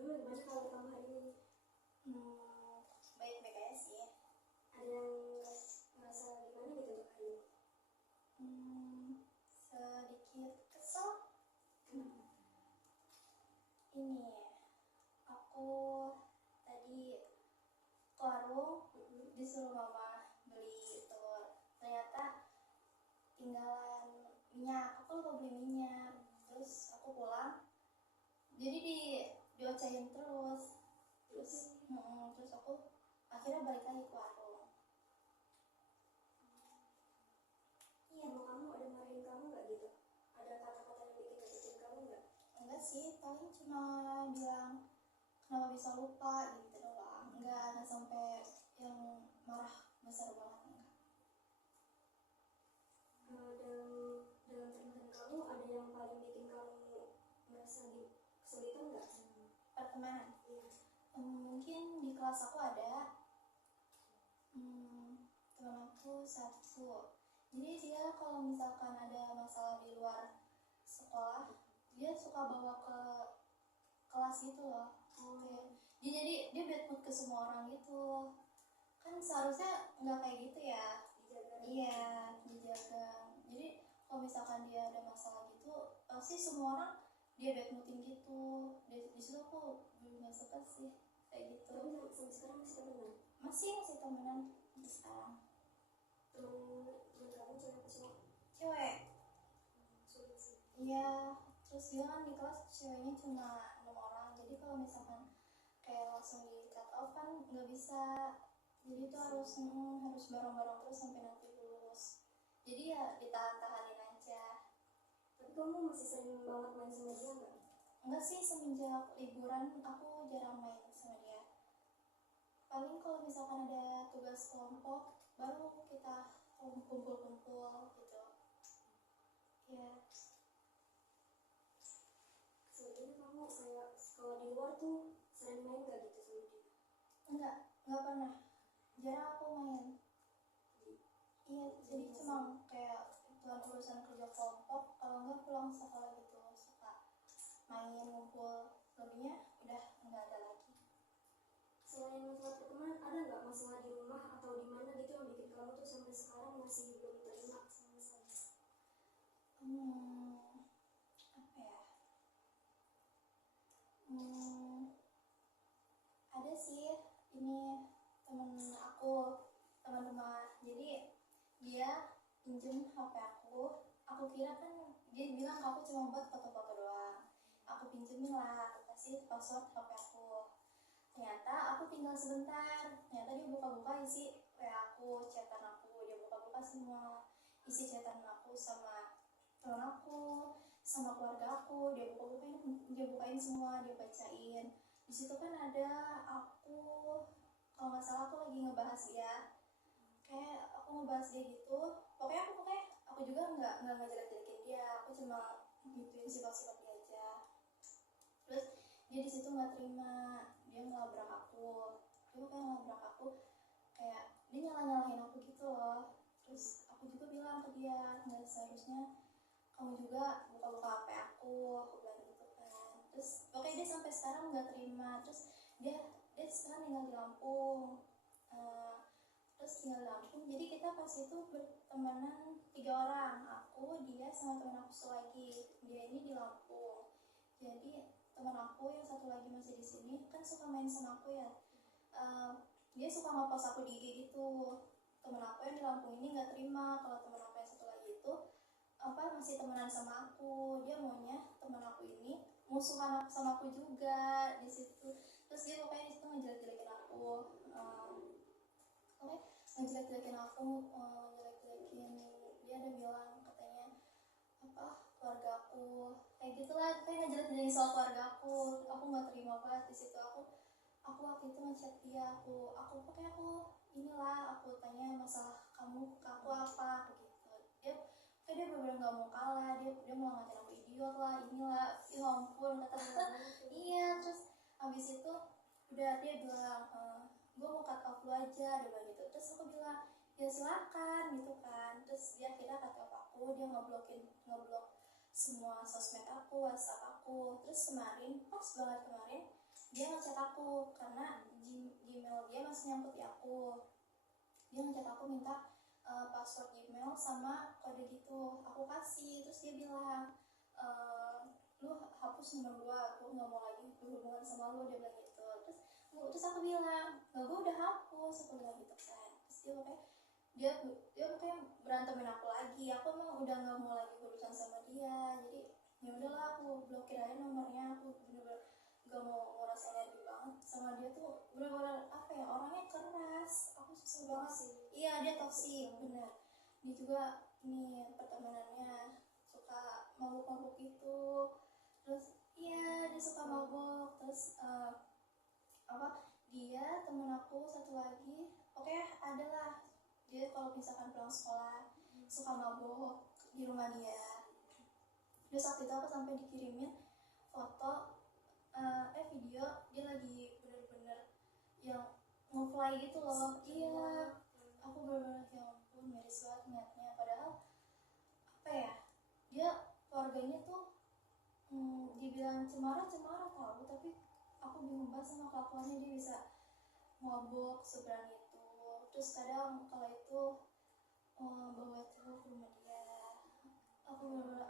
Gimana kalau kamu hari ini? Baik-baik aja sih. Ada yang merasa gimana gitu untuk hari ini? Sedikit kesel. Ini aku tadi ke warung disuruh mama beli telur. Ternyata tinggalan minyak. Aku lupa beli minyak. Terus aku pulang. Jadi diocehin terus. Terus aku akhirnya balik lagi ke warung. Iya, mau kamu ada marahin kamu nggak gitu? Ada kata-kata yang bikin ngejekin kamu nggak? Enggak sih, paling cuma bilang kenapa bisa lupa gitu doang. Enggak sampai yang marah besar banget, enggak. Dalam teman kamu ada yang paling bikin kamu merasa kesulitan nggak? Pertemanan. Iya. Mungkin di kelas aku ada teman aku satu. Jadi dia kalau misalkan ada masalah di luar sekolah, dia suka bawa ke kelas gitu loh. Jadi dia bad mood ke semua orang gitu. Kan seharusnya nggak kayak gitu ya. Dijaga. Iya, dijaga. Jadi kalau misalkan dia ada masalah gitu, pasti semua orang dia bad moodin gitu. Di situ aku belum nggak suka sih kayak gitu. Tapi sampai sekarang masih temenan? Masih temenan sampai sekarang. Temen kamu cewek apa cowok? Cewek. Sulit sih. Iya, terus dia kan di kelas ceweknya cuma 6 orang. Jadi kalau misalkan kayak langsung di cut off kan nggak bisa. Jadi itu harus bareng-bareng terus sampai nanti lulus. Jadi ya ditahan-tahanin aja. Tapi kamu masih sering banget main sama dia nggak? Enggak sih, semenjak liburan aku jarang main sama dia. Paling kalau misalkan ada tugas kelompok baru kita kumpul-kumpul gitu. Ya. Sebenarnya kamu kayak kalau di luar tuh sering main nggak gitu sama dia? Enggak pernah. Jarang aku main. Iya, jadi cuma kayak tuan urusan kerja kelompok, kalau enggak pulang sekolah gitu suka main ngumpul. Lebihnya udah enggak ada lagi. Selain masalah pertemanan, ada nggak masalah di rumah atau di mana gitu yang bikin kamu tuh sampai sekarang masih belum terima sama saya? Apa ya? Ada sih, ini temen rumah. Jadi dia pinjem HP aku kira kan dia bilang aku cuma buat foto-foto doang. Aku pinjemin lah, aku kasih password HP aku. Ternyata aku tinggal sebentar, ternyata dia buka-buka isi WA aku, chatan aku, dia buka-buka semua isi chatan aku sama teman aku, sama keluarga aku, dia bukain semua, dia bacain. Di situ kan ada aku, kalau nggak salah aku lagi ngebahas dia, kayak aku ngebahas dia gitu. Pokoknya aku juga nggak ngejelek-jelekin dia, aku cuma gituin sifat-sifat dia aja. Terus dia di situ nggak terima, dia ngelabrak aku. Kayak dia nyalahin aku gitu loh. Terus aku juga bilang ke dia, nggak seharusnya kamu juga buka-buka HP aku bilang gitu kan. Terus pokoknya dia sampai sekarang nggak terima. Terus dia sekarang tinggal di Lampung. Jadi kita pas itu bertemanan 3 orang, aku, dia, sama teman aku satu lagi. Dia ini di Lampung. Jadi teman aku yang satu lagi masih di sini kan suka main sama aku ya. Dia suka ngepost aku di IG gitu. Teman aku yang di Lampung ini nggak terima kalau teman aku yang satu lagi itu masih temenan sama aku. Dia maunya teman aku ini musuhan sama aku juga di situ. Terus dia pokoknya di situ ngejelek-jelekin aku. Ngejelek-jelekin dia ada bilang katanya keluarga aku kayak gitulah, kayak ngejelek-jelekin soal keluarga aku nggak terima banget. Di situ aku waktu itu ngechat dia, aku tanya masalah kamu ke aku apa begitu. Dia bener-bener nggak mau kalah, dia mau ngatain aku idiot lah, inilah, ya ampun kata iya. Terus habis itu udah dia bilang gue mau cut off lu aja, dia bilang gitu. Terus aku bilang ya silakan gitu kan. Terus dia akhirnya cut off aku, dia ngeblok semua sosmed aku, WhatsApp aku. Terus pas banget kemarin dia ngechat aku karena Gmail dia masih nyangkut di aku. Dia ngechat aku minta password Gmail sama kode gitu, aku kasih. Terus dia bilang, lu hapus nomor gua, aku nggak mau lagi berhubungan sama lu, dia bilang gitu. Terus aku bilang, nggak, gua udah hapus, aku bilang gitu kan. Terus dia kayak berantemin aku lagi. Aku emang udah nggak mau lagi berurusan sama dia, jadi ya udahlah aku blokir aja nomornya. Aku bener-bener nggak mau nguras energi banget sama dia tuh, bener-bener apa ya, orangnya keras, aku susah banget sih. Iya, dia toksik bener. Dia juga ini pertemanannya suka mabuk-mabuk gitu. Terus iya, dia suka mabuk. Terus dia temen aku satu lagi, oke adalah dia kalau misalkan pulang sekolah suka mabuk di rumah dia. Terus waktu itu aku sampai dikirimin foto video dia lagi bener-bener yang nge-fly gitu loh. Iya, aku bener-bener ya ampun, miris banget niatnya. Padahal apa ya, dia keluarganya tuh dibilang cemara tahu, tapi aku bingung banget sama kelakuannya. Dia bisa mabuk seberani itu. Terus kadang kalau itu bawa cowok ke rumah dia.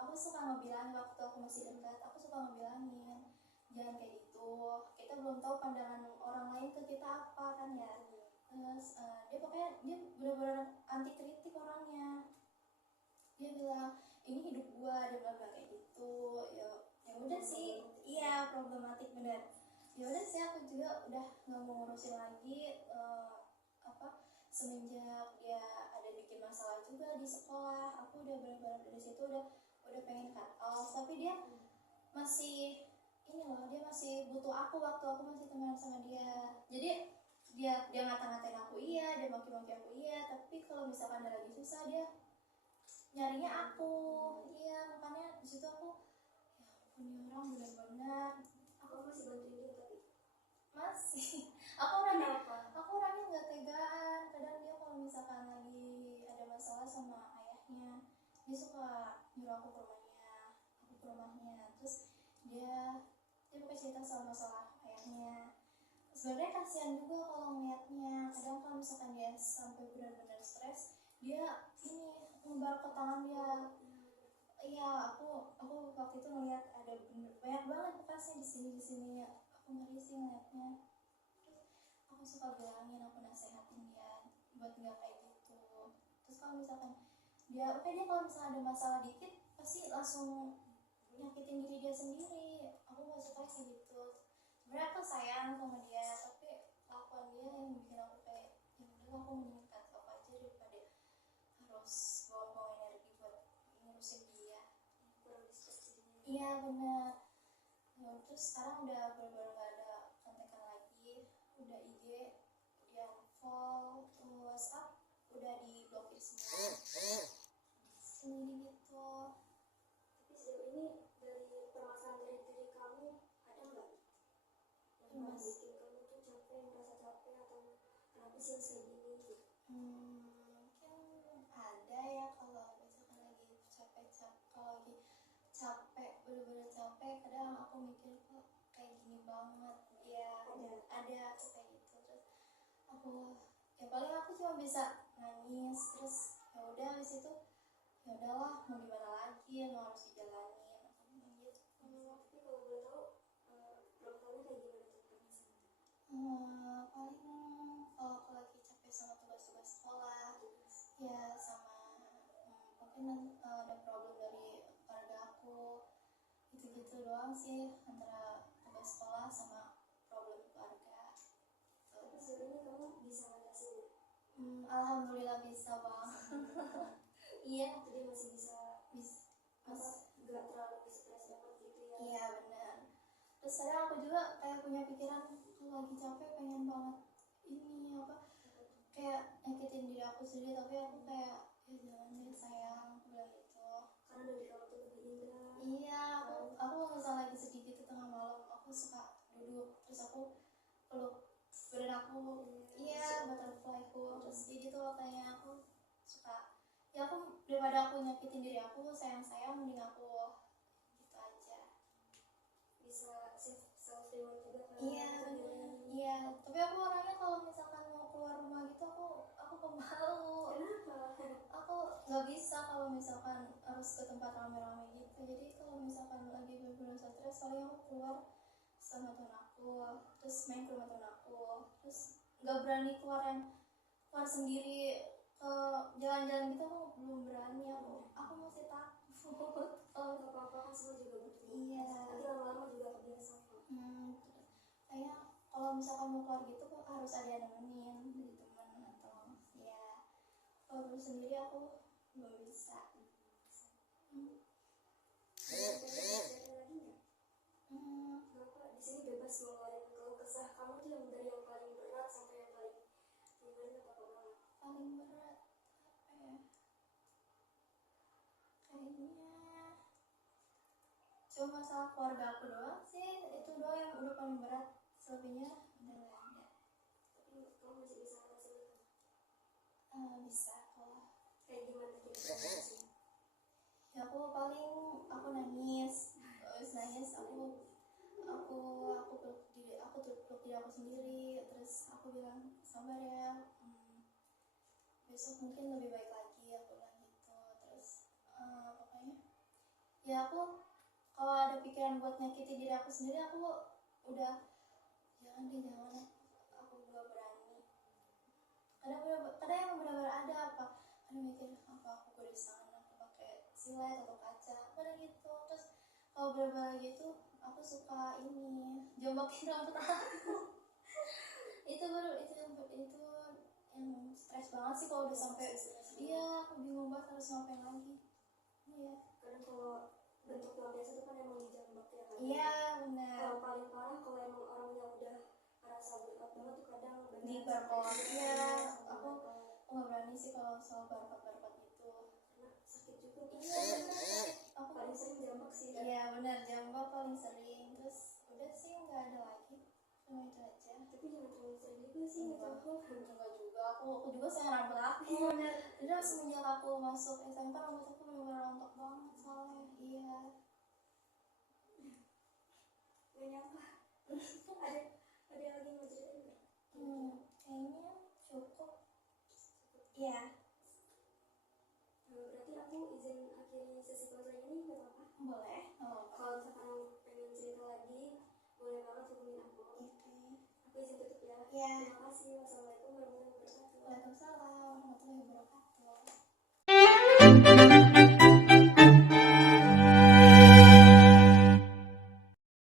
Aku suka ngebilangin waktu aku masih dekat, aku suka ngebilangin jangan kayak gitu, kita belum tahu pandangan orang lain ke kita apa kan ya. Terus dia benar-benar anti kritik orangnya. Dia bilang ini hidup gua, dia bilang kayak gitu. Ya udah sih, iya problematik bener. Ya udah sih, aku juga udah nggak mau ngurusin lagi. Semenjak dia ada bikin masalah juga di sekolah, aku udah benar-benar dari situ udah pengen cut off. Tapi dia masih ini loh, dia masih butuh aku waktu aku masih temenan sama dia. Jadi dia ngata-ngatain aku iya, dia maki-maki aku iya, tapi kalau misalkan dia lagi susah dia nyarinya aku. Iya, makanya di situ aku ya ampun, ini orang benar-benar. Aku masih bantuin dia tapi masih aku orangnya nggak tegaan. Kadang dia kalau misalkan lagi ada masalah sama ayahnya, dia suka nyuruh aku ke rumahnya. Terus dia pakai cerita soal masalah ayahnya. Sebenarnya kasihan juga kalau ngeliatnya. Kadang kalau misalkan dia sampai benar-benar stres, dia ini ngebar ke tangan dia. Iya, aku waktu itu ngeliat ada banyak banget bekasnya di sini. Aku ngeri sih ngeliatnya. Aku suka bilangin, aku nasehatin dia buat nggak kayak gitu. Terus kalau misalkan dia kalau misalnya ada masalah dikit pasti langsung nyakitin diri dia sendiri. Aku nggak suka kayak gitu. Sebenarnya aku sayang sama dia, tapi kelakuan dia yang bikin aku kayak ya udah, aku mending cut off aja daripada harus bawa energi buat ngurusin dia. Iya benar. Terus sekarang udah bener-bener gak ada kontekan lagi, udah IG dia unfollow, WhatsApp udah diblokir semua. Ini gitu. tapi sejauh ini dari permasalahan dari diri kamu ada nggak yang bikin kamu tuh capek, merasa capek, atau kenapa sih harus kayak gini gitu? Mungkin ada ya, kalau misalkan lagi kalau lagi capek, bener-bener capek, kadang aku mikir kok kayak gini banget ya. Ada aku kayak gitu. Terus aku ya paling aku cuma bisa nangis. Terus ya udah, habis itu ya udahlah, mau gimana lagi, emang harus dijalanin gitu. Tapi kalau boleh tahu berapa tahun kayak gimana tuh permasalahan? Paling kalau aku lagi capek sama tugas-tugas sekolah ya, sama mungkin ada problem dari keluarga aku, gitu-gitu doang sih, antara tugas sekolah sama problem keluarga. Tapi sejauh ini kamu bisa ngatasin ya? Alhamdulillah bisa bang. Iya, Jadi masih bisa nggak terlalu stres banget gitu ya? Iya benar. Terus kadang aku juga kayak punya pikiran, kalau lagi capek pengen banget ini kayak nyakitin diri aku sendiri, tapi aku kayak ya jangan deh sayang, aku bilang gitu. Karena dari kamu tuh lebih indah. Iya, aku misalnya lagi sedih gitu tengah malam, aku suka duduk terus aku peluk badan aku. Iya, butterflyku. Terus gitu loh, kayak aku suka ya, aku daripada aku nyakitin diri aku, sayang mending aku gitu aja. Bisa self reward juga kan? Iya bener. Iya, tapi aku orangnya kalau misalkan mau keluar rumah gitu aku pemalu. Kenapa? Aku nggak bisa kalau misalkan harus ke tempat rame-rame gitu. Jadi kalau misalkan lagi bener-bener stres, soalnya aku keluar sama temen aku, terus main ke rumah temen aku, terus nggak berani keluar sendiri ke jalan-jalan gitu. Aku belum berani, aku masih takut. Nggak apa-apa kan, semua juga butuh. Iya. Nanti lama-lama juga kebiasa kok. Kayak kalau misalkan mau keluar gitu kok harus ada yang nemenin dari teman atau ya kalau dulu sendiri aku belum bisa. Kenapa di sini bebas ngeluarin keluh kesah kamu tuh, yang dari yang paling berat sampai yang paling gimana, apa banget? Paling berat apa ya, kayaknya cuma masalah keluarga aku doang sih, itu doang yang udah paling berat, selebihnya udah gak ada. Tapi kamu masih bisa ngerasain itu? Bisa kok. Kayak gimana kira-kira sih? Ya aku nangis, terus nangis aku peluk diri aku sendiri, terus aku bilang sabar ya, besok mungkin lebih baik lagi, aku bilang gitu. Terus pokoknya ya aku kalau ada pikiran buat nyakiti diri aku sendiri, aku udah jangan, aku udah berani. Kadang yang benar-benar ada apa, kadang mikir apa aku goresan, aku pakai silet atau kaca, kadang gitu. Terus kalau benar-benar gitu aku suka ini jombakin rambut aku. itu yang stres banget sih kalau udah sampai. Iya, aku bingung banget harus ngapain lagi. Iya, Kadang kalau bentuk yang biasa itu kan emang dijambak ya kan? iya benar. Kalau paling parah kalau emang orangnya udah ngerasa berat banget tuh kadang Di barcode ya, aku nggak berani sih kalau soal barcode gitu, karena sakit juga. iya benar. Aku paling sering jambak sih. iya benar, jambak paling sering. Terus udah sih nggak ada lagi, cuma itu aja. Tapi jangan terlalu sering juga sih ngejambak. Enggak juga, aku juga sayang rambut aku. Jadi semenjak aku masuk SMP rambut aku benar-benar rontok banget soalnya. Iya. Gak nyangka. ada lagi yang mau ceritain nggak? Kayaknya cukup. Iya. Berarti aku izin akhiri sesi closing ini, nggak apa-apa? Boleh. Kalau misalkan pengen cerita lagi, boleh banget hubungin aku. Oke. Aku izin tutup ya. Iya. Terima kasih. Wassalamualaikum warahmatullahi wabarakatuh. Waalaikumsalam warahmatullahi wabarakatuh.